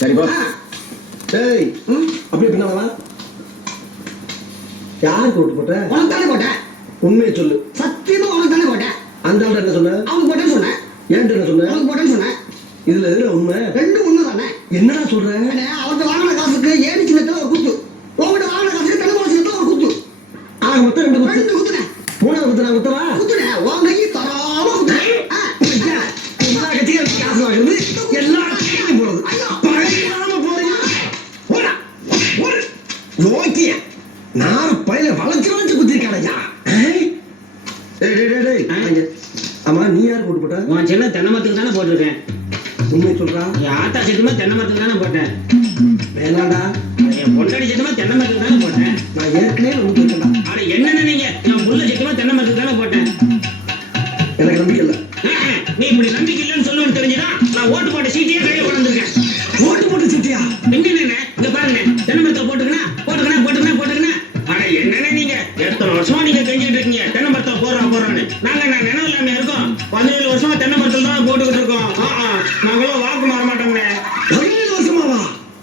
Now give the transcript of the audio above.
சரிப்பா. டேய் அப்படியே பின்னால யாருக்கு ஓட்டு போட்ட? உனக்கு தானே போட்டேன். உண்மையை சொல்லு. சத்தியமா உனக்கு தானே போட்டேன். அந்த ஆள் என்ன சொன்ன? அவனுக்கு போட்டேன்னு சொன்னேன். ஏன்ட்டு என்ன சொன்ன? உனக்கு போட்டேன்னு சொன்னேன். இதுல எதுல உண்மை? ரெண்டும் உண்மை தானே. என்னடா சொல்ற? அவர்கிட்ட வாங்கின காசுக்கு ஏடி சின்னத்துல ஒரு குத்து, உங்ககிட்ட வாங்கின காசுக்கு தென்னமர சின்னத்துல ஒரு குத்து. ஆக மொத்தம் ரெண்டு குத்து. ரெண்டு குத்துனேன். மூணாவது குத்து நான் குத்தவா? குத்துனேன். உன் கையை தராம குத்துனேன். எல்லா கட்சியும் காசு வாங்குறது எல்லா கட்சியும் போறது. பழையாம போறீங்க. போடா போடு. யோக்கிய நான் பையில வளைச்சு குத்திருக்காடையா. ஆமா நீ யாருக்கு ஓட்டு போட்ட? உன் சின்ன தென்னை மரத்துக்கு தானே போட்டிருக்கேன். உண்மையை சொல்றா? என் ஆத்தா சட்டமா தென்னை மரத்துக்கு தானே போட்டேன். வேணாண்டா, என் பொண்டாடி சட்டமா தென்னை மரத்துக்கு தானே போட்டேன். நான் ஏற்கனவே ஊட்டிருக்கேன்டா. ஆனா என்னென்ன நீங்க என் புள்ள சட்டமா தென்னை மரத்துக்கு தானே போட்டேன். எனக்கு நம்பிக்கை இல்லை. நீ இப்படி நம்பிக்கை இல்லைன்னு சொல்லுன்னு தெரிஞ்சுதான் நான் ஓட்டு போட்ட சீட்டையே கையை கொண்டிருக்கேன். ஓட்டு போட்டு சிட்டியா? என்னென்ன இங்க பாருங்க, தென்னை மரத்தை போட்டுக்கணும். ஆனா என்னென்ன நீங்க எத்தனை வருஷமா நீங்க கெஞ்சிட்டு இருக்கீங்க தென்னை மரத்தை போடுறோன்னு. நான்